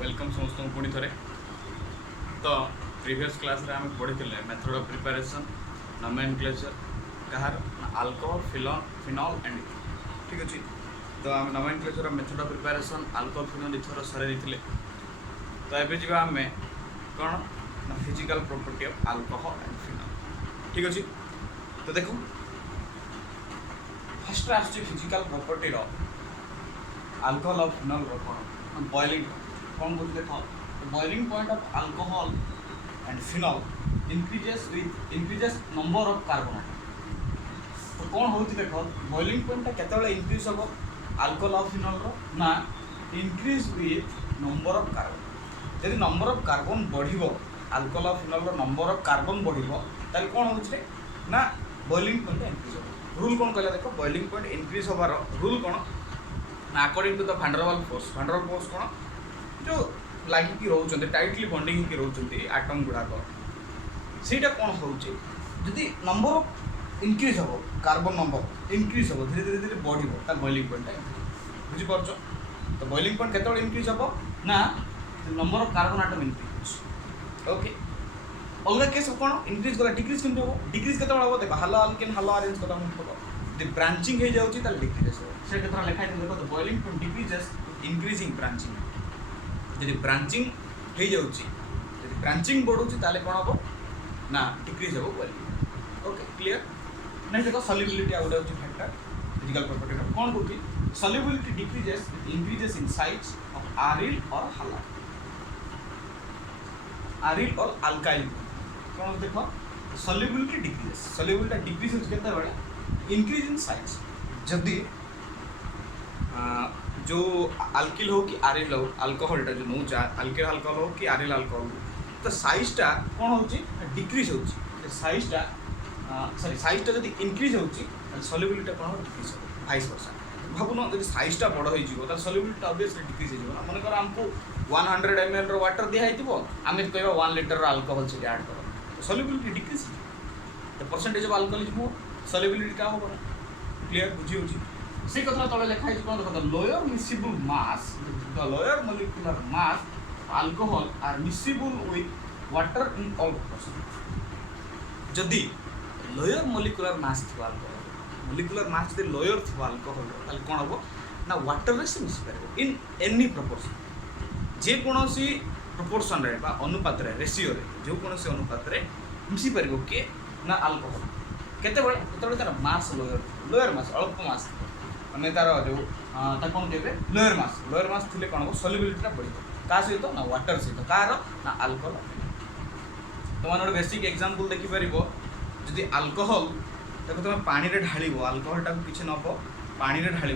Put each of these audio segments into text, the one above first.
Welcome समस्त पुणी थे तो प्रीवियस क्लास रे आम पढ़ी method of preparation nomenclature Kahar alcohol phenol and ठीक अच्छे तो आम nomenclature method of preparation alcohol phenol ether sir तो ये जा आम कौन ना physical property of alcohol and phenol ठीक अच्छे तो देखो फर्स्ट आस फिजिकल प्रॉपर्टी अल्कोहल और फिनॉल कौन बॉइलिंग कौन बोलते देख boiling point of alcohol and phenol increases number of carbon तो कौन हो देख बॉइलिंग पॉइंट केतबेले इंक्रीज हम अल्कोहल और फिनॉल ना increase with number of carbon जब नंबर ऑफ कार्बन बढ़िबो अल्कोहल और फिनॉल नंबर ऑफ कार्बन बढ़िबो ताले कौन होछि ना बॉइलिंग पॉइंट इंक्रीज हो रूल कौन कहला देखो बॉइलिंग पॉइंट इंक्रीज होबार रूल कौन ना अकॉर्डिंग टू द भांडरवाल फोर्स कौन जो लगिकी रोचे टाइटली बॉन्डिंग होकर रोचे आटम गुड़ाक ସେଇଟା कौन होती नंबर ऑफ इंक्रीज हम कार्बन नंबर इंक्रीज हम धीरे धीरे धीरे बढ़ बॉइलिंग पॉइंट बुझीपार तो बॉइलिंग पॉइंट केतबेले इंक्रीज हम ना number of carbon atom increase okay अलग केस कौन इंक्रीज गला डिक्रीज केमती हम डिक्रीज केतबेले हम देख हालो अल्केन हालो आरेंज कथा हम यदि ब्रांचिंग हो जाउची ताले डिक्रीज हो से केतरा लिखा है देखो the boiling point decreases increasing branching यदि ब्रांचिंग हो जाउची यदि ब्रांचिंग बढ़ुची ताले कौन हम ना डिक्रीज हम बॉइलिंग ओके क्लियर नहीं देखो सॉल्युबिलिटी आउट होची फैक्टर फिजिकल प्रॉपर्टी कौन बोलती solubility decreases with increases in size of aryl और हालाइल आरिल और अल्काइल कौन देखो सॉल्युबिलिटी डिक्रीज होची केते इंक्रीज इन साइज जदि जो अल्किल हो कि आरिल हो अल्कोहलटा जो नौ अल्किल अल्कोहल हो कि आरिल अल्कोहल तो साइजटा कौन हो डिक्रीज हो साइजटा सॉरी साइजटा जब इंक्रीज हो सॉल्युबिलिटी कौन हो डिक्रीज हो भाइस वर्षा भावुन जब साइजटा बड़ हो सॉल्युबिलिटी ऑब्वियसली डिक्रीज हो मन कर आमको 100 ml वाटर दिखाई आम कह 1 लीटर अल्कोहल से ऐड कर solubility decrease the percentage of alcohol is more solubility का हो क्लियर बुझी होची से कथा तले लिखा है कौन देखो lower miscible mass the lower molecular mass alcohol are miscible with water in all proportion जदि lower molecular mass the alcohol molecular mass the lower the alcohol ताले कोन होबो ना वाटर रे से मिसि परबो इन एनी प्रोपोर्शन जे कोनोसी प्रोपोर्शन रे बा अनुपात रे रेशियो रे जो कोनोसी अनुपात रे मिसि परबो के ना अल्कोहल केते बेले तार मास लोअर मास अल्प मास मैंने तार जो कौन कहे लोअर मास थे कौन हम सॉल्युबिलिटी बढ़ क्या सहित ना वाटर सहित कार ना अल्कोहल तुम गोटे बेसिक एग्जांपल देखिपर जदि अल्कोहल देखो तुम पानी रे ढाल अल्कोहलटा को किसी नब पानी रे ढाल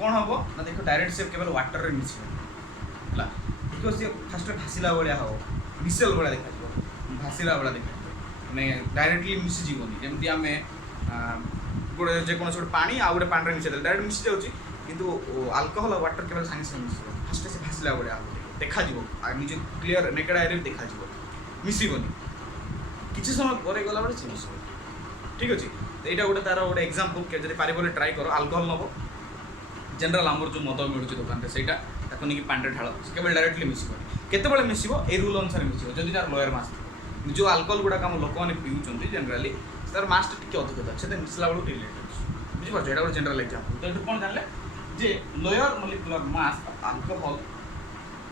कौन हम ना देख डायरेक्ट से केवल वाटर रे मिसला देखो सी फास्ट भाषिला भाया हम मिसेल भाया देखा भाषिला भाया देखा मैंने डायरेक्टली मिसीजी जमी आम गोटे जेकोसी गोटे पानी आउ गोटे पानी मिसाई डायरेक्ट मिसी जाऊँगी किंतु अल्कोहल वाटर केवल सागे सागे मिस फास्ट से भाषिला भाया देखा निजे क्लीयर नेकेड आईरे देखा मिसबनी किसी समय पर गला बेले मिस ठीक अच्छे तो यहाँ गोटे तार गोटे एक्जामपल जब पारे ट्राए कर अल्कोहल नब जनरल आमर जो मद मिलूँ दुकान से नहीं पानी ढाल केवल डायरेक्टली मिसबनी केतबेले मिसब ए रूल अनुसार मिसब जब तार लोअर मास जो अल्कोहल गुड़ाक आम लोक मैंने पीऊँ जनराली तार मासटा टी अधिक था से मिसला बेलू रिलेट बुझीपार यहाँ गोटे जनरल एक्जामपल तो ये कौन जानले जे lower molecular mass of alcohol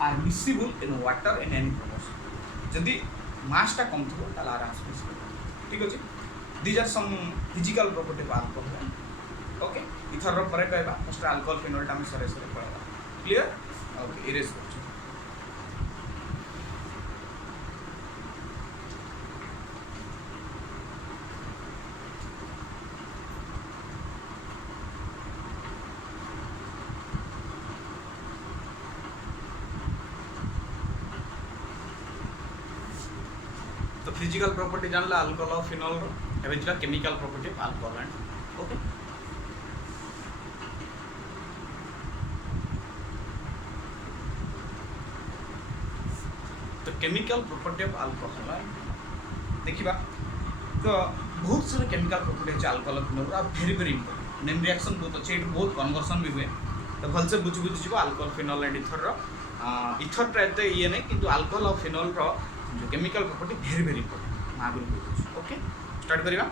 are miscible in water in any proportion जदि मासटा कम थो आराम से मिस ठीक अच्छे these are some physical property of alcohol okay ether पर कहवा फर्स्ट अल्कोहल फिनोलटा आम सरे सरे पढ़ा क्लियर ओके इरेज कर तो फिजिकल प्रॉपर्टी जानला अल्कोहल और फिनॉल रो एबे chemical property of alcohol and okay तो केमिकल प्रॉपर्टी ऑफ अल्कोहल देखिबा तो बहुत सारा केमिकल प्रॉपर्टी है अल्कोहल और phenol very very important name reaction बहुत अच्छे बहुत कन्वर्सन भी हुए तो भलसे बुझी बुझीज अल्कोहल फिनोल एंड इथर इथरटा एत ये नहीं किंतु अल्कोहल और फिनोल जो chemical property very very important मैं आगुरी कह ओके स्टार्ट करवा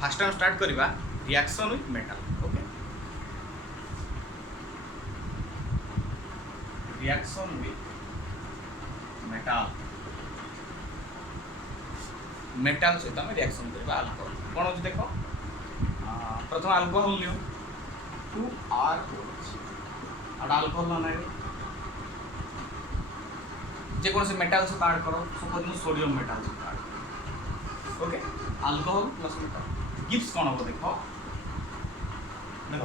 फास्ट टाइम स्टार्ट करवा reaction with metal okay reaction with metal metal सहित आम रिएक्शन करवा अल्कोहल कौन हो देख प्रथम अल्कोहल लियो 2ROH और अल्कोहल ना जेकोसी मेटल सहित ऐड करो सपोज मु सोडियम मेटल सहित add okay alcohol plus metal gives कौन हम देख देख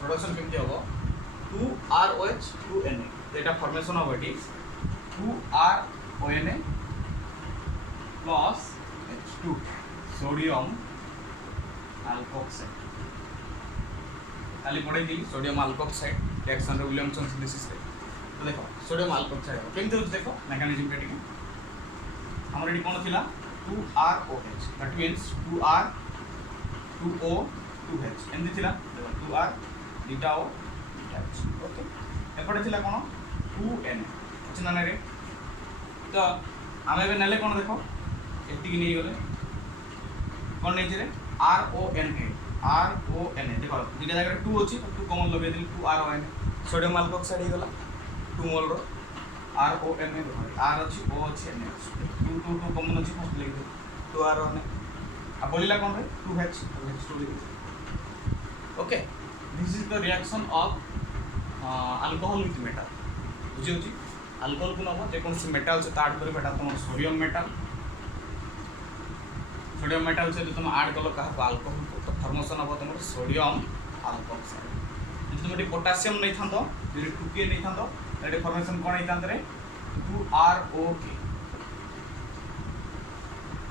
प्रोडक्शन केमती हम 2ROH 2Na तो यहाँ फॉर्मेशन हम ये 2RONA plus H2 sodium alkoxide खाली पढ़े दी सोडियम अल्कोक्साइड रिएक्शन रे विलियमसन सिंथेसिस रे तो देखो सोडियम अल्कोक्साइड केमती होछ देखो मेकानिज्म रे टिके हमर एडी कोन थिला 2ROH that means 2R 2O 2H एंदी थिला देखो 2R beta O beta H okay एपटे थिला कोन 2Na अच्छा ना रे तो आमे बे नेले कोन देखो एतिकी नै गले कोन नै रे RONA देखो दुटा जगह 2 अच्छी 2 कॉमन लगे दिल 2RONA सोडियम अल्कोक्साइड हो गला 2 मोल रो RONA R अच्छी O अच्छी Na अच्छी 2 कॉमन अच्छी फर्स्ट लगे दिल 2RONA अब बोलिला कौन रे 2H H2 लिख okay this is the reaction of alcohol with metal बुझी होची अल्कोहल को नबो जे कोन से मेटल से ऐड करी बेटा तुम सोडियम मेटल से तुम ऐड कलो कहा अल्कोहल को तो फॉर्मेशन हम तुम सोडियम अल्कोक्साइड तुम ये पोटासियम नहीं था 2K नहीं था तो फॉर्मेशन कौन होता रे 2ROK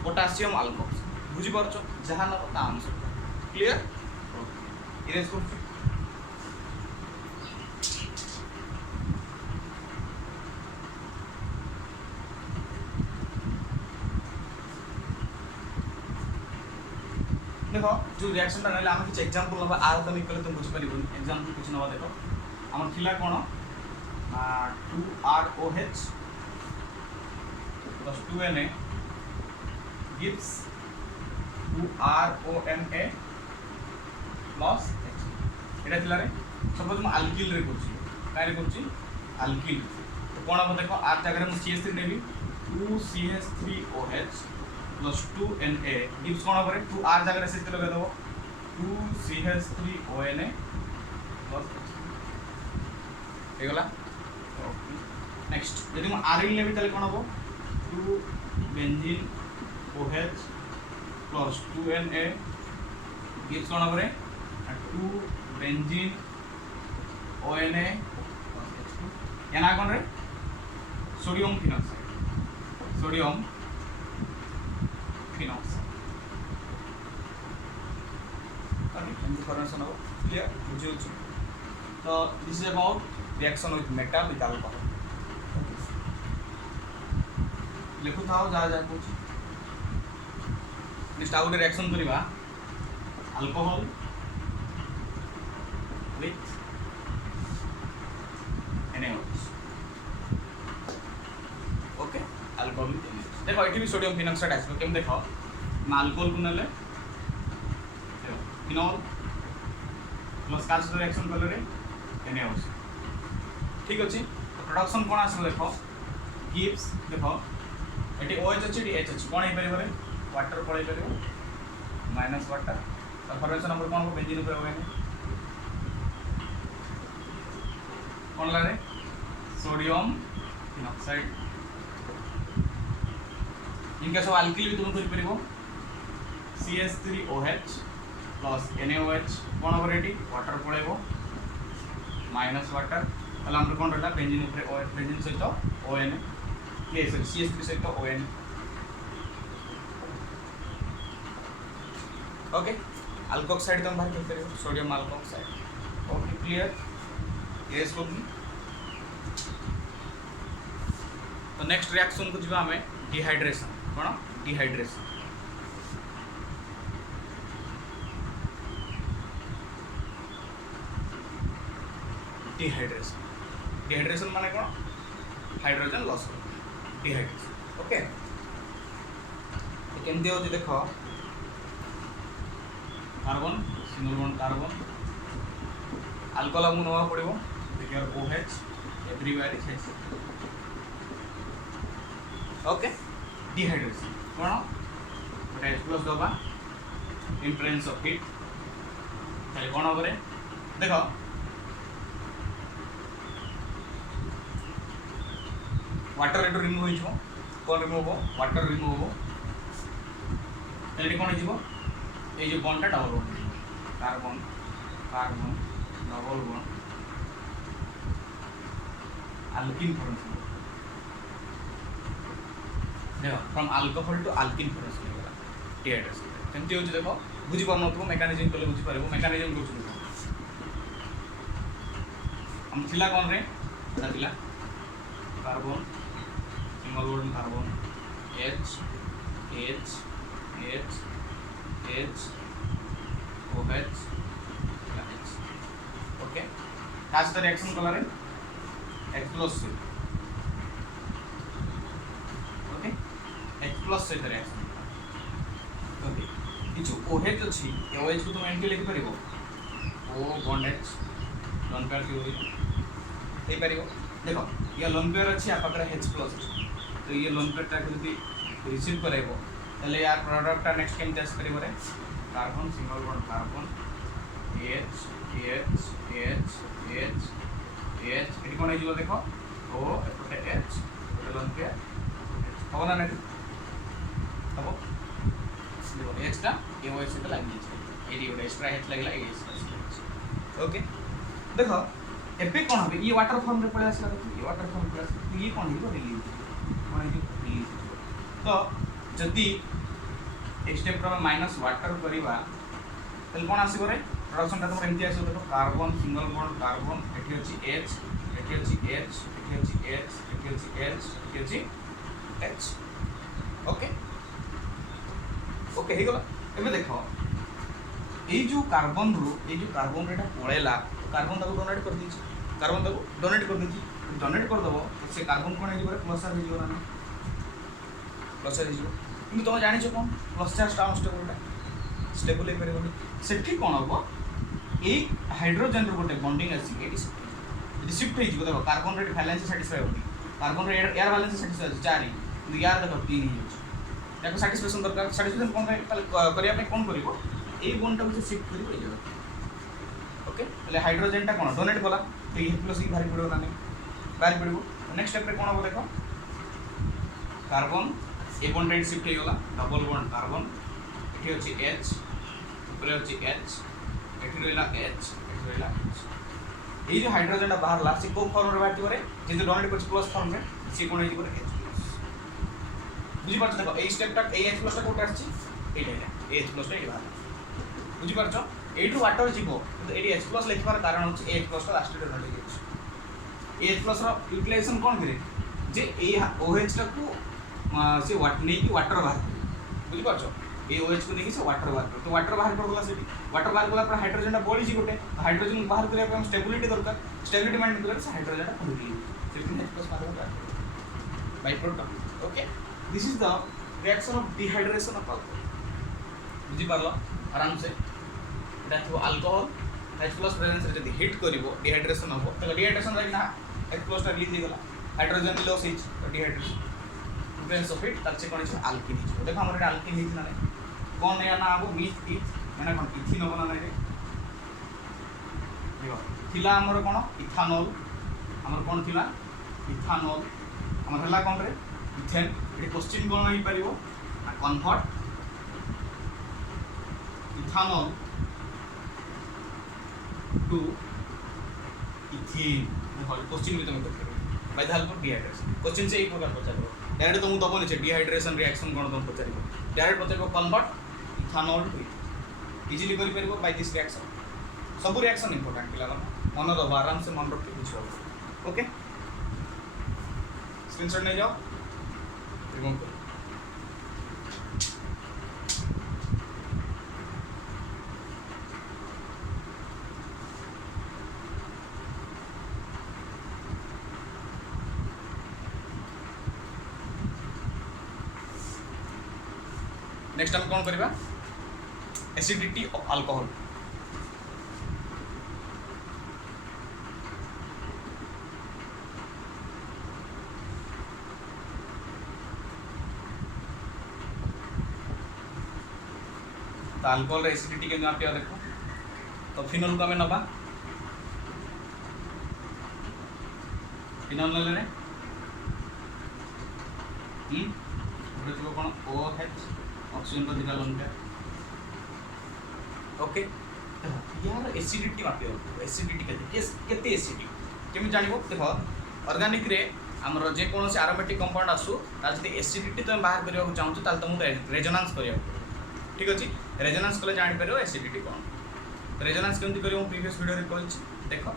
पोटासियम अल्कोक्साइड बुझी पारछ जहां नब ता आंसर क्लियर इरेज कर देखो जो रिएक्शन ना आम किसी एग्जांपल नवा आर तो नहीं कले तुम बुझी पारिबो एग्जांपल कुछ नवा देखो हमर थिला कोन 2ROH plus 2Na gives 2RONA plus H एटा थिला रे सपोज म अल्किल रे करछि काय रे करछि अल्किल तो कोन हम देखो आर जगह में CH3 नेबी 2CH3OH plus 2Na gives कौन हम 2R जगह से लगा दो 2CH3ONA plus हे गला नेक्स्ट यदि हम आरिल लेबी तले कौन हम 2 benzene OH plus 2Na gives कौन हम 2 बेंजीन ONA plus H2 याना कौन रे सोडियम फिनॉक्साइड सोडियम फॉर्मेशन हो क्लियर बुझे तो this is about reaction with metal with alcohol लिखु था जा जा कुछ नेक्स्ट आउट रिएक्शन करबा alcohol with NaOH okay alcohol with NaOH देखो ये भी सोडियम फिनॉक्साइड आसबो केम देखो हम अल्कोहल को नेले फिनॉल प्लस का सहित रिएक्शन कले रे NaOH ठीक अछि तो प्रोडक्शन कोन आसबो देखो गिव्स देखो एटी OH अछि एटी H अछि कोन हे परिबो रे वाटर पळै परिबो माइनस वाटर तो फॉर्मेशन नंबर कोन को बेंजीन पे होय कोन ला रे सोडियम फिनॉक्साइड इनका सब अल्किल भी तुम कर परिबो CH3OH प्लस NaOH कोन हम रेडी वाटर पळैबो माइनस वाटर ताले हम कोन रहला बेंजीन ऊपर OH बेंजीन सहित ONA ये सर CH3 सहित ONA ओके अल्कोक्साइड तुम बाहर कर परिबो सोडियम अल्कोक्साइड ओके क्लियर ये इसको तो नेक्स्ट रिएक्शन को जीवा हमें डिहाइड्रेशन कौन डिहाइड्रेशन डिहाइड्रेशन। डिहाइड्रेशन माने कौन? Hydrogen loss dehydration. ओके केमती हो देख carbon single bond carbon alcohol आमको नवा पड़ो देखिए OH everywhere is H। Okay dehydration कौन H+ दबा इन प्रेजेंस ऑफ हीट ताले कौन हो देख वाटर एटू रिमूव हो कौन रिमूव हो वाटर रिमूव हो ताले कौन हो ये जो बॉन्डटा double bond carbon carbon double bond alkene formation देख from alcohol to alkene formation हो गला डिहाइड्रेशन केमती हो देखो बुझी पार नथबो मेकानिज्म कले बुझी पारबो मेकानिज्म को हम थिला कोन रे थिला carbon single bond carbon H H H H OH H। Okay काज तो रिएक्शन कला रे H+ से ओके H+ से रिएक्शन ओके ये जो OH अछि ये OH को तुम एंटी लिखि परिबो O bond H lone pair की होई परिबो देखो ये लोन पेयर अछि आ पाखरे H+ तो ये लोन पेयर ता यदि रिसीव करैबो तले यार प्रोडक्ट नेक्स्ट केम टेस्ट करिबो रे carbon single bond carbon H H H H H एटी कोन आइजो देखो O एपटे H एपटे लोन पेयर हो ना नेट तबो देखो H टा ए OH से लागि छै एडी ओडे एक्स्ट्रा H लागला ए ओके देखो एपे कोन होबे ये वाटर फॉर्म रे पळे आसला देखो ये वाटर फॉर्म प्लस ये कोन हिबो रिलीज कोन हिबो रिलीज तो जदि एक स्टेप रे माइनस वाटर करिवा तल कोन आसीबो रे प्रोडक्शन ता तुम एमती आसीबो देखो कार्बन सिंगल बॉन्ड कार्बन एठी अछि H एठी अछि H एठी अछि H एठी अछि H एठी अछि H ओके ओके हे गला एबे देखो এই जो कार्बन रेटा पड़ेला कार्बन ताको डोनेट कर दी कार्बन ताको डोनेट कर दी डोनेट कर दबो से कार्बन कोन हे प्लस चार्ज हो ना प्लस चार्ज हो कि तुम जानि छ कोन प्लस चार्ज डाउन स्टेबल हे परबो सेठी कोन होबो ए हाइड्रोजन रो गोटे बॉन्डिंग आसी एटी शिफ्ट हे जिवो देखो कार्बन रेट बैलेंस सैटिस्फाई होती कार्बन रे एयर बैलेंस सैटिस्फाई 4 কিন্তু यार देखो 3 ही हो याको सैटिस्फैक्शन दरकार सैटिस्फैक्शन कोन करिया पे कोन करिवो এই বন্ডটাকে শিফট করি এই জায়গা ওকে তাহলে হাইড্রোজেনটা কোন ডোনেট কলা তো এই প্লাস ই ভারি পড়িব না নাই ভারি পড়িব নেক্সট স্টেপ রে কোন হবে দেখো কার্বন এই বন্ডটা শিফট হই গলা ডবল বন্ড কার্বন এটি হচ্ছে H উপরে হচ্ছে H এটি রইলা H এটি রইলা এই যে হাইড্রোজেনটা বাহারলা সে কোন ফর্ম রে বাহারতি পারে যেহেতু ডোনেট করছে প্লাস ফর্ম রে সে কোন হই পারে H বুঝি পারছ দেখো এই স্টেপটা এই H প্লাসটা কোটা আসছে এইটা H প্লাসটা এই বাহার বুঝি পারছ এইটু ওয়াটার ଯିବ কিন্তু এডি H+ লিখিবার কারণ হচ্ছে H+ টা লাস্টে ডোনেট ହେଇଛି H+ ର ୟୁଟିଲାଇଜେସନ কোন করে যে এই OH টাକୁ সে নেই কি ওয়াটার বাহার বুঝি পারছ এই OH को নেই সে ওয়াটার বাহার তো ওয়াটার বাহার করলা সেটি ওয়াটার বাহার কলা পর হাইড্রোজেনটা বলিছি গোটে হাইড্রোজেন বাহার করিয়া পর স্টেবিলিটি দরকার স্টেবিলিটি মেইনটেইন করিয়া সে হাইড্রোজেনটা খুলি সেটি H+ মাধ্যমে by product okay this is the reaction of dehydration of alcohol बुझी पारलो आराम से এটা থো অ্যালকোহল H+ প্রেজেন্স রে যদি হিট করিবো ডিহাইড্রেশন হবো তাহলে ডিহাইড্রেশন রাই না H+ টা রিলিজ হই গলা hydrogen loss hitch dehydration presence of it তার চেয়ে কোন আছে অ্যালকিন হিচ দেখো আমরা এটা অ্যালকিন হিচ না কোন এ না আবো মিথ ইথ মানে কোন ইথিন হবো না রে দেখো থিলা हमर কোন ইথানল हमर কোন থিলা ইথানল हमर হলা কোন রে ইথেন এটি কোশ্চেন কোন হই পারিবো convert ethanol to ethene question भी तुम करते by the help of dehydration question से एक प्रकार पचारो डायरेक्ट तुम दबो नहीं डिहाइड्रेशन रिएक्शन कोन तुम पचारिबो डायरेक्ट पचारिबो कन्वर्ट इथानॉल टू इजीली करि परबो बाय दिस रिएक्शन सब रिएक्शन इंपोर्टेंट पिला मन दबो आराम से मन रख के बुझो ओके स्क्रीनशॉट ले जाओ रिमूव करो नेक्स्ट आम कौन करवा एसिडिटी ऑफ अल्कोहल तो अल्कोहल एसिडिटी के आप देखो तो फिनोल को आम नवा फिनोल ने कौन OH ऑक्सीजन को दिखा लंका ओके यार एसिडिटी मापे एसिडिटी केते एसिडिटी केमी जानिबो देखो ऑर्गेनिक रे हमर जे कोनोसी एरोमेटिक कंपाउंड आसु तार जदि एसिडिटी तुम बाहर करबा को चाहू ताल तुम रेजोनेंस करियो ठीक अछि रेजोनेंस कले जानि परबो एसिडिटी कोन रेजोनेंस केमति करियो प्रीवियस वीडियो रे कहछि देखो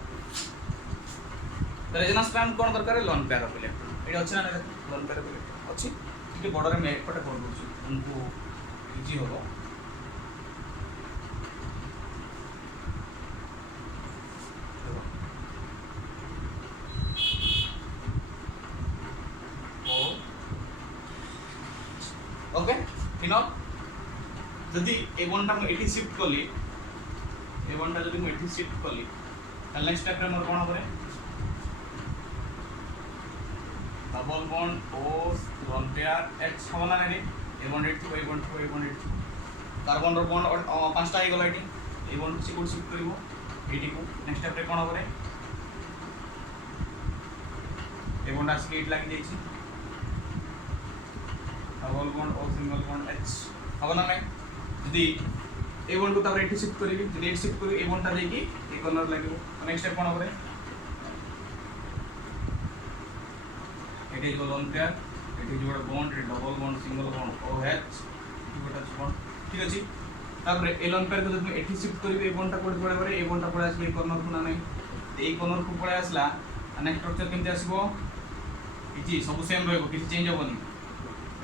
रेजोनेंस पे हम कोन दरकार लोन पेयर बोले एडी अछि ना लोन पेयर बोले अछि ठीक बॉर्डर में एपटे कर दूची उनको इजी होगा ओके फिनल जदि ए वन टा मु एठी शिफ्ट कली ए वन टा जदि मु एठी शिफ्ट कली त नेक्स्ट स्टेप रे मोर कोन होबरे double bond O lone pair H होना नहीं a bond at a bond a bond at carbon रो बॉन्ड पांचटा हे गला एटी ए बॉन्ड सी कोड शिफ्ट करिवो एटी को नेक्स्ट स्टेप रे कोन होबरे ए बॉन्ड आसी एट लागी जाईछि double bond O single bond H होना नहीं यदि ए बॉन्ड को तब एटी शिफ्ट करिवि यदि एट शिफ्ट करिवि ए बॉन्ड ता देकी ए कॉर्नर लागिवो नेक्स्ट स्टेप कोन होबरे एटी जो लोन पेयर एटी जो bond double bond single bond OH गोटा बॉन्ड ठीक अछि तापर ए लोन पेयर को जब एटी शिफ्ट करिवे ए बॉन्ड ता कोड पड़े परे ए बॉन्ड ता पड़े आसले कॉर्नर को ना नहीं ए कॉर्नर को पड़े आसला नेक्स्ट स्ट्रक्चर केमति आसीबो इजी सब सेम रहबो किछि चेंज होबनी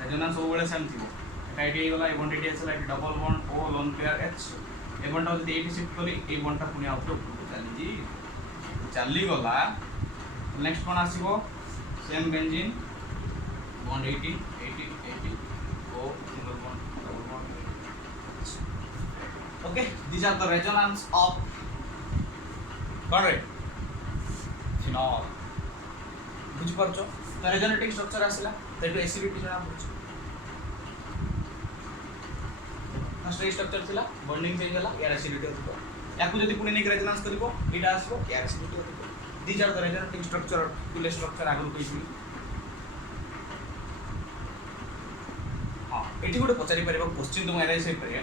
रेजोनेंस सब बेले सेम थिबो एटा एटी गला ए बॉन्ड एटी आसला eighty double bond O lone pair H a bond ता जदी एटी शिफ्ट करी ए बॉन्ड ता पुनी आउट चली जी चली गला next cone आसीबो same benzene bond 80 80 80 O single bond double bond okay these are the resonance of correct phenol बुझ परछो तो रेजोनेटिक स्ट्रक्चर आसला तेटु एसिडिटी जणा पड़छ फर्स्ट स्ट्रक्चर थिला बॉन्डिंग चेंज होला यार एसिडिटी होतो याकु जदी पुनी नेक रेजोनेंस करिवो एटा आसबो यार एसिडिटी होतो these are the resonating structure टुले स्ट्रक्चर आगु कहिसि एठी गोटे पचारि परिबो क्वेश्चन तुम एराइज हे परिया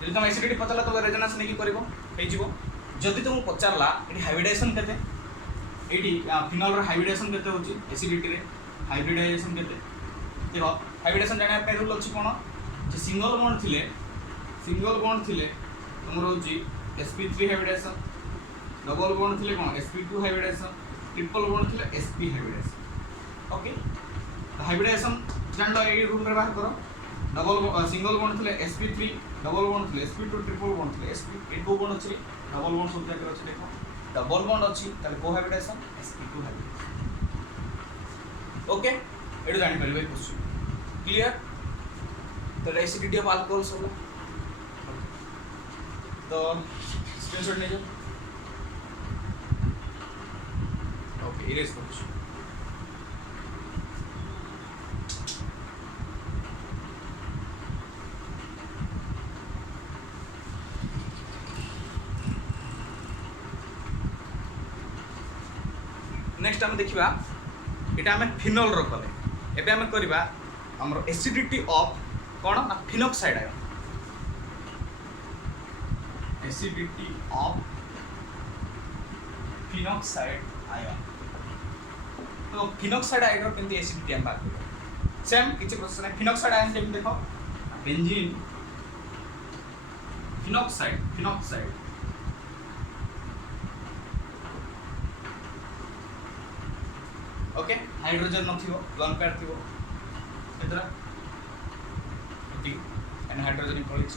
जदि तुम एसिडिटी पचारला तो रेजोनेंस नेकी करबो हे जीवो जदि तुम पचारला एठी हाइब्रिडाइजेशन केते एठी फिनोल रो हाइब्रिडाइजेशन केते होची एसिडिटी रे हाइब्रिडाइजेशन केते देखो हाइब्रिडाइजेशन जाने पे रूल अछि कोन जे सिंगल बॉन्ड थिले तुमरो होची sp3 हाइब्रिडाइजेशन डबल बॉन्ड थिले कोन sp2 हाइब्रिडाइजेशन ट्रिपल बॉन्ड थिले sp हाइब्रिडाइजेशन ओके हाइब्रिडाइजेशन जान लो ए रूल रे बाहर करो डबल सिंगल बॉन्ड थिले sp3 डबल बॉन्ड थिले sp2 ट्रिपल बॉन्ड थिले sp ए दो बॉन्ड अछि डबल बॉन्ड सब जगह अछि देखो डबल बॉन्ड अछि ताले को हाइब्रिडाइजेशन sp2 हाइब्रिडाइजेशन ओके एडु जानि परबे क्वेश्चन क्लियर तो एसिडिटी ऑफ अल्कोहल सब तो स्क्रीनशॉट ले जाओ ओके इरेज करो नेक्स्ट हम देखिबा एटा हम फिनोल रो कले एबे हम करबा हमर एसिडिटी ऑफ कोन ना phenoxide ion acidity of phenoxide ion तो फिनॉक्साइड आयन रो केंती एसिडिटी हम बात करबा सेम किछ प्रोसेस है फिनॉक्साइड आयन जेम देखो बेंजीन फिनॉक्साइड ओके हाइड्रोजन नथिबो लोन पेयर थिबो एतरा एटी एन हाइड्रोजन इक्वल्स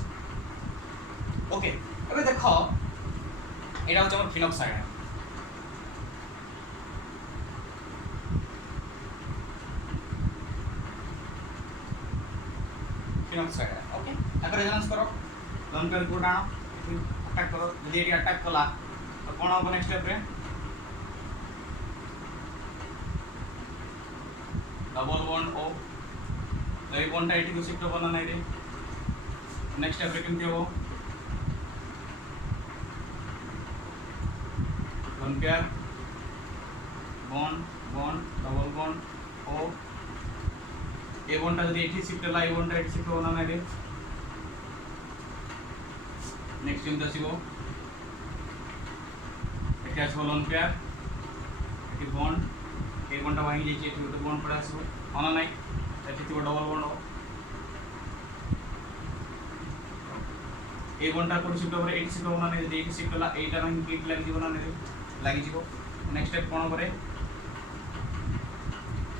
ओके एबे देखो एटा होछ हमर फिनॉक्साइड फिनॉक्साइड ओके ताको रेजोनेंस करो लोन पेयर को डाणो अटैक करो यदि एटी अटैक कला तो कोन हो नेक्स्ट स्टेप रे डबल बॉन्ड ओ तो ये बॉन्ड एटी को शिफ्ट होना नहीं रे नेक्स्ट स्टेप रे केमती हो lone pair bond bond double bond ओ ए बॉन्डटा যদি এটি শিফট হলা এই বন্ডটা এটি শিফট হনা নাই রে নেক্সট কেমতে আসিব এটি আসিব লোন পেয়ার এটি বন্ড এই বন্ডটা ভাঙি যাইছে এটি গোটে বন্ড পড়ে আসিব হনা নাই এটি থিব ডবল বন্ড এই বন্ডটা কোটি শিফট হবে এটি শিফট হনা নাই যদি এটি শিফট হলা এইটা ভাঙি ক্লিক লাগি দিব না নাই লাগি যাব नेक्स्ट स्टेप कोन करे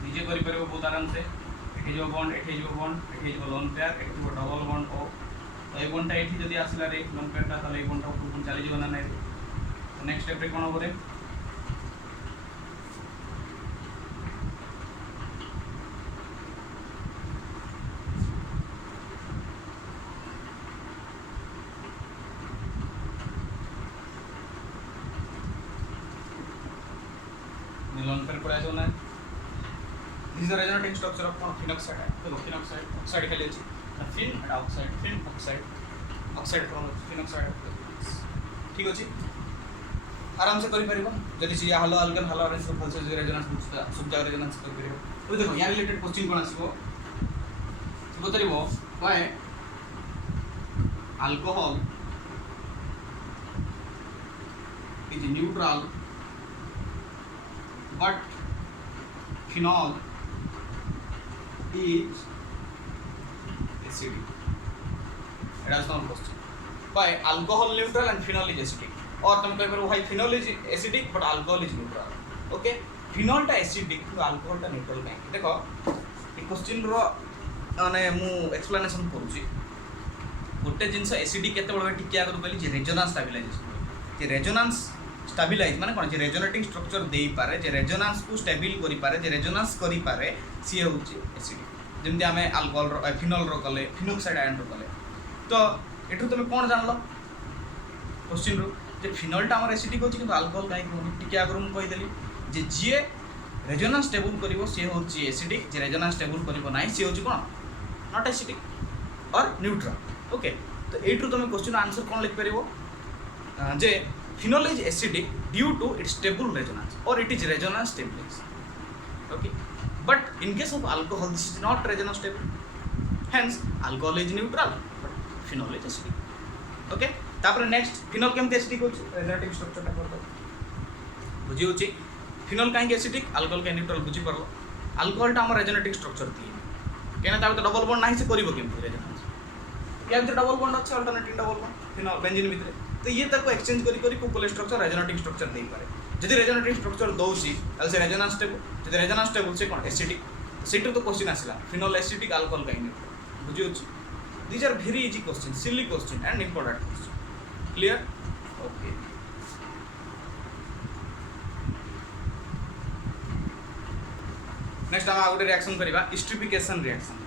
निजे करि परबो बहुत आराम से एठी जो बॉन्ड एठी जो बॉन्ड एठी जो लोन पेयर एठी जो डबल बॉन्ड ओ तो ए बॉन्डटा एठी जदी आसला रे लोन पेयरटा ताले ए बॉन्डटा ऊपर चली जीव ना नै तो नेक्स्ट स्टेप रे कोन करे लोन पेयर पड़ा जो ना this is the resonating structure of phenoxide तो फिनॉक्साइड ऑक्साइड खेले छी phen and oxide oxide from phenoxide ठीक अछि आराम से करि परिबो जदि सी हालो अल्केन हालो रेजोनेंस फल से रेजोनेंस सब जगह रेजोनेंस करि परिबो ओ देखो या रिलेटेड क्वेश्चन कोन आसीबो बतरिबो काय alcohol is neutral but phenol is acidic. It has no question. Why alcohol neutral and phenol is acidic? Or तुम कह पारो why phenol is acidic but alcohol is neutral. Okay? Phenol टा acidic तो alcohol टा neutral नहीं. देखो ये question रो माने मु explanation करूची. गोटे जिनस acidic केते बड़ टिके आगर कहली जे resonance stabilization. जे resonance स्टेबिलाइज माने कोन जे रेजोनेटिंग स्ट्रक्चर देई पारे जे रेजोनेंस को स्टेबल करि पारे जे रेजोनेंस करि पारे सी होची एसिडिक जेमति हमें अल्कोहल रो फिनोल रो कले फिनॉक्साइड आयन रो कले तो एठु तमे कोन जानलो क्वेश्चन रो जे फिनोल टा हमर एसिडिक होची किंतु अल्कोहल काई कोन टिके आगर हम कहि देली जे जे रेजोनेंस स्टेबल करिवो से होची एसिडिक जे रेजोनेंस स्टेबल करिवो नाही से होची कोन नॉट एसिडिक और न्यूट्रल ओके तो एठु तमे क्वेश्चन आंसर कोन लिख परिवो जे phenol is acidic due to its stable resonance or it is resonance stabilized okay but in case of alcohol this is not resonance stable hence alcohol is neutral but phenol is acidic okay तापर next phenol केमते acidic होची resonating structure टा करतो बुझी होची phenol काहे acidic alcohol का neutral बुझी परलो alcohol टा हमर रेजोनेटिंग स्ट्रक्चर थी केना ताबे तो डबल बॉन्ड नाही से करिवो केमते रेजोनेंस या भीतर डबल बॉन्ड अछि alternative double bond phenol benzene भीतर तो ये तक एक्सचेंज करी कोपोल स्ट्रक्चर रेजोनेटिंग स्ट्रक्चर दे पारे जदि रेजोनेटिंग स्ट्रक्चर दोसी ताले से रेजोनेंस स्टेबल जदि रेजोनेंस स्टेबल से कोन एसिडिक सेटर तो क्वेश्चन आसिला फिनोल एसिडिक अल्कोहल काहे न्यूट्रल बुझियो छी these are very easy question silly question and important question clear okay next हम आउट रिएक्शन करबा स्ट्रिफिकेशन रिएक्शन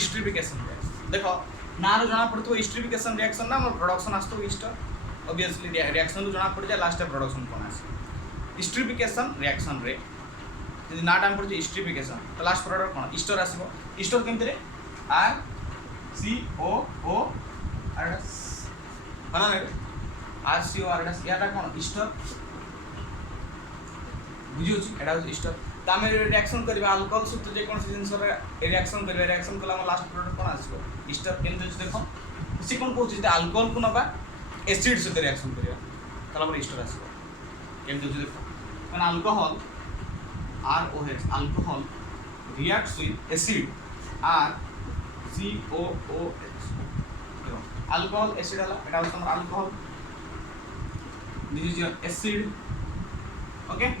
स्ट्रिफिकेशन रिएक्शन देखो ना जना पड़तो स्ट्रिफिकेशन रिएक्शन ना हमर प्रोडक्शन आस्तो ईस्टर ऑब्वियसली रिएक्शन तो जना पड़ जाए लास्ट प्रोडक्शन कोन आसे स्ट्रिफिकेशन रिएक्शन रे यदि ना टाइम पड़ स्ट्रिफिकेशन तो लास्ट प्रोडक्ट कोन ईस्टर आसीबो ईस्टर केमते रे are C O O are बना रे are C O are याटा cone Easter बुझियो छी एटा ईस्टर तामे रिएक्शन करबा अल्कोहल सहित जे कोन जिंस रे रिएक्शन करबा रिएक्शन कला हम लास्ट प्रोडक्ट कोन आसीबो ईस्टर केमते जे देखो से कोन कहू जे अल्कोहल को नबा एसिड सहित रिएक्शन करबा तला हम ईस्टर आसीबो केमते जे देखो माने alcohol R O H alcohol reacts with acid R C O O H देखो अल्कोहल एसिड आला एटा हम alcohol this is your acid okay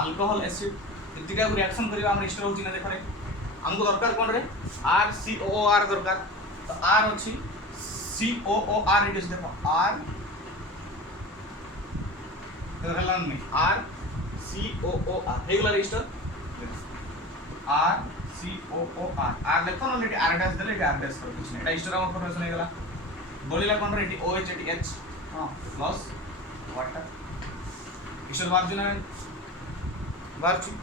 alcohol acid इतिका रिएक्शन करबा हम ईस्टर होची ना देखो रे हमको दरकार कोन रे आर सी ओ आर दरकार तो आर अछि C O O R it is देखो आर हेलान नहीं R C O O R हेगला register R C O O R R देखो ना लेटी आर डैश देले आर डैश कर कुछ नहीं एटा रजिस्टर हमर प्रोटेक्शन हे गला बोलिला कोन रे ओ एच एटी एच हां प्लस वाटर रजिस्टर मार्जिन बारचू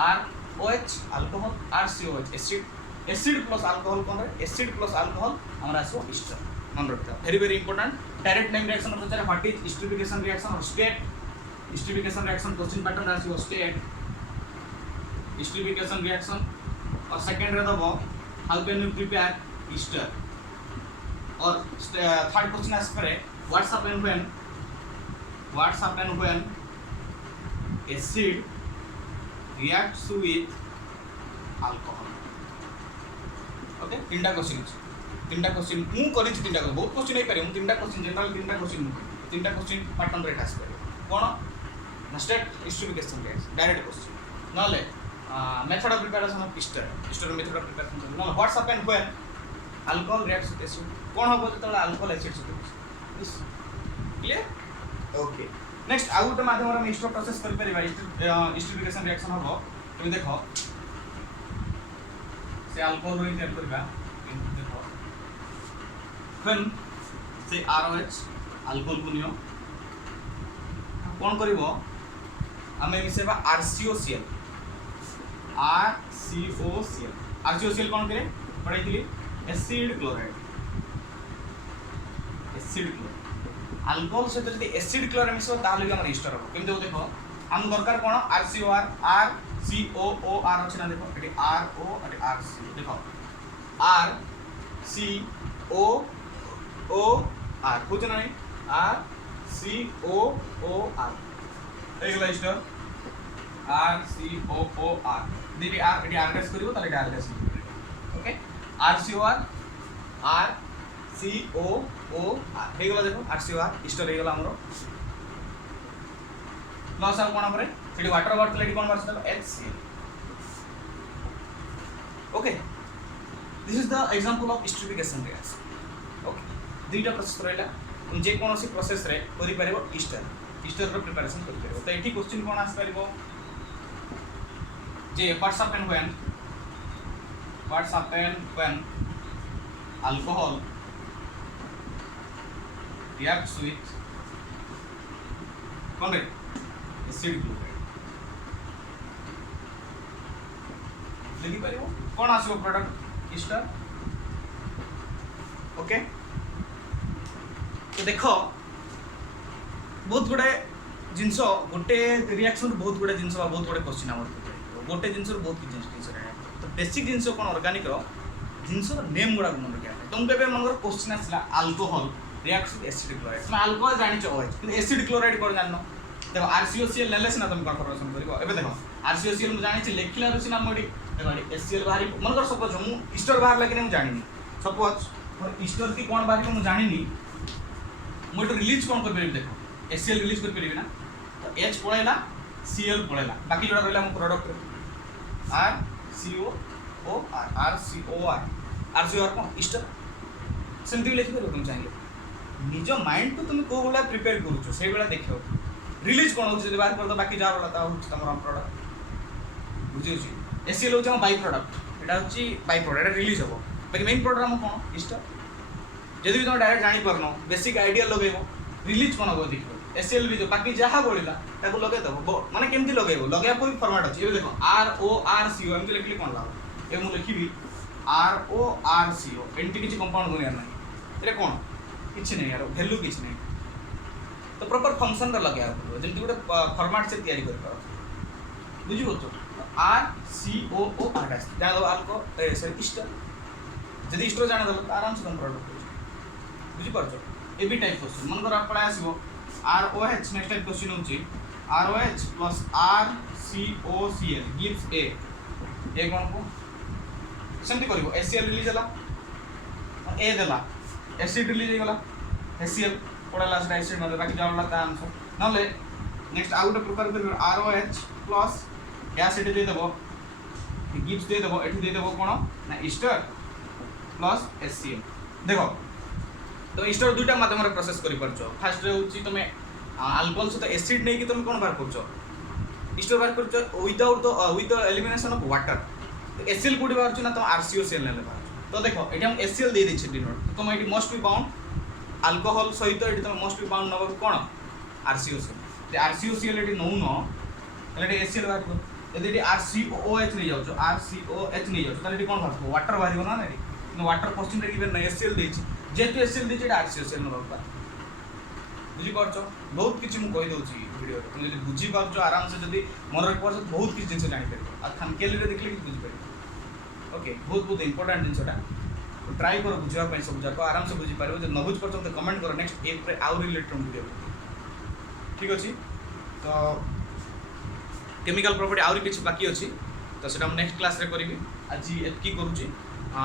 R O H alcohol R C O H acid acid plus alcohol कोन रे एसिड प्लस अल्कोहल हमरा आसो एस्टर मन रखता very very important direct name reaction मतलब चले व्हाट इज एस्टरिफिकेशन रिएक्शन और state esterification reaction question pattern आसी स्टेट एस्टरिफिकेशन रिएक्शन और सेकंड रे दबो how can you prepare ester और थर्ड क्वेश्चन आस करे what's happen when acid reacts with alcohol okay तीनटा क्वेश्चन मु करी तीनटा बहुत क्वेश्चन नहीं पारे मु तीनटा क्वेश्चन जनरल तीनटा क्वेश्चन पैटर्न रे आस पारे कोन ना state esterification reaction direct question नले method of preparation of ester method of preparation नले what's happen when alcohol reacts with acid कोन हबो जतले अल्कोहल एसिड सहित क्लियर ओके नेक्स्ट आउ गोटे माध्यम हम एस्टर प्रोसेस कर परिबा एस्टरिफिकेशन रिएक्शन हबो तुम देखो से अल्कोहल रो तैयार करबा देखो व्हेन से आरओएच अल्कोहल को नियो कोन करबो हमें मिसेबा आरसीओसीएल आरसीओसीएल कोन करे पढाइथिली एसिड क्लोराइड अल्कोहल सहित जदि एसिड क्लोराइड मिसो ताहले भी हमर एस्टर हो केमते देखो हम दरकार कोन आरसीओआर are C O O are अछि ना देखो एटी आर ओ एटी आर सी देखो R C O O R बुझ ना नहीं R C O O R एगला ester R C O O R देखि आर एटी आर डैश करिवो ताले R dash okay R C O R C O O R हेगला देखो R C O R ester हेगला हमरो प्लस आ कोन परे सेठी वाटर बॉटल एटी कोन मारछ देखो HCl okay this is the example of esterification reaction okay दुईटा प्रोसेस रहला तुम जे कोनोसी प्रोसेस रे करि परबो एस्टर रो प्रिपरेशन करि परबो त एठी क्वेश्चन कोन आस परबो जे what's happen when alcohol reacts with कौन रे एसिड क्लोराइड लिखि परिबो कोन आसीबो प्रोडक्ट एस्टर ओके तो देखो बहुत गुडे जिंस गोटे रिएक्शन बहुत गुडे जिंस बहुत गुडे क्वेश्चन हमर गोटे जिंस बहुत कि जिंस तो बेसिक जिंस कोन ऑर्गेनिक रो जिंस नेम गुडा मन रखिया तुम केबे मनर क्वेश्चन आसला alcohol reacts with acid chloride तुम अल्कोहल जानि छ ओएच कि एसिड क्लोराइड कोन जाननो देखो आरसीओसीएल लेले सिना तुम कंफर्मेशन करिवो एबे देखो आरसीओसीएल मु जानि छ लेखिला रछि ना मोडी देखो एचसीएल बाहरी मनकर सपोज मु एस्टर बाहर लागिने मु जानिनी सपोज मोर एस्टर की कोन बाहरी मु जानिनी मु तो रिलीज कोन कर परिबे देखो एचसीएल रिलीज कर परिबे ना तो एच पळेला सीएल पळेला बाकी जोडा रहला मु product R CO O R R C O R RCO R कोन एस्टर सेमति लिखि परिबो तुम चाहिए निज माइंड को तुम को बला प्रिपेयर करूछो से बेला देखियो रिलीज कोन होछ जदि बाहर कर दो बाकी जा बला ता होछ तमर प्रोडक्ट बुझियो छी एसीएल होछ हम by product Etah होछ by product Etah release होबो बाकी मेन प्रोडक्ट हम कोन एस्टर जदि भी तुम डायरेक्ट जानि परनो बेसिक आइडिया लगेबो रिलीज कोन होबो देखियो एसीएल भी जो बाकी जहा बोलिला ताको लगे दबो माने केमति लगेबो लगेया कोई फॉर्मेट अछि ए देखो आर ओ आर सी ओ एमति लिखली कोन लाग ए मु लिखिबी आर ओ आर सी ओ एंटी किछि कंपाउंड बनिया नै एरे कोन किछ नहीं यार वैल्यू किछ नहीं तो प्रॉपर फंक्शन रे लगे यार जेंति गुटे फॉर्मेट से तैयारी कर पारो बुझि बोलछो are C O O are dash जा दो आपको सॉरी एस्टर जदि एस्टर जाने दो आराम से तुम प्रोडक्ट बुझि परछो ए बी टाइप क्वेश्चन मन कर आपडा आसीबो R O H next type question होची R O H plus R C O C L gives A कोन को सेमति करबो एसीएल रिलीज हला ए देला एसिड रिलीज हो गला एसीएल पड़ला से एसिड मतलब बाकी जावला ता आंसर नले नेक्स्ट आउट प्रिपेयर कर आरओएच प्लस एसिड दे देबो गिव्स दे देबो एठी दे देबो कोन ना एस्टर प्लस एचसीएल देखो तो एस्टर दुटा माध्यम रे प्रोसेस करि परछो फर्स्ट रे होची तमे अल्कोहल सहित एसिड नहीं कि तुम कौन बाहर कर स्टोर बाहर कर without with elimination of water एसएल कोडी बाहर ना तुम आरसीओसीएल ने बाहर तो देखो ये हम एसएल दे देछि डिनोट तुम ये मस्ट बी बाउंड अल्कोहल सहित ये तुम मस्ट बी बाउंड नब कौन आरसीओसीएल आरसीओसीएल ये नौ न एसएल बाहर कर यदि ये आरसीओएच नहीं जाओ आरसीओएच नहीं जाओ ताले कौन बाहर वाटर बाहर ना नहीं वाटर क्वेश्चन रे गिवन एसएल देछि जेतु एसएल देछि आरसीओसीएल न बाबा बुझीपार बहुत किसी मुझे कहीदे भिडियो तुम जो बुझीपार आराम से जब मन रखिपार बहुत किसी जिन जापर आ खामखियाली देखले कि बुझीपार ओके बहुत बहुत इंपोर्टाट जिनसा ट्राए कर बुझापी सब जाक आराम से बुझीपार जो न बुझीपार तो कमेंट कर नेक्स्ट एप्रे आउ रिलेटेड वीडियो ठीक अच्छे तो केमिकल प्रॉपर्टी आउरी किसी बाकी अच्छी तो सेटा नेक्स्ट क्लास रे करी आज एतकी करुँची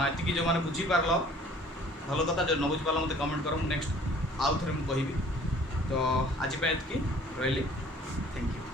एतिकी जो मैंने बुझीपार भल कथा जो न बुझीपार मत कमेंट कर नेक्स्ट आउ थे मुझे कहबी तो आज एतकी रही थैंक यू।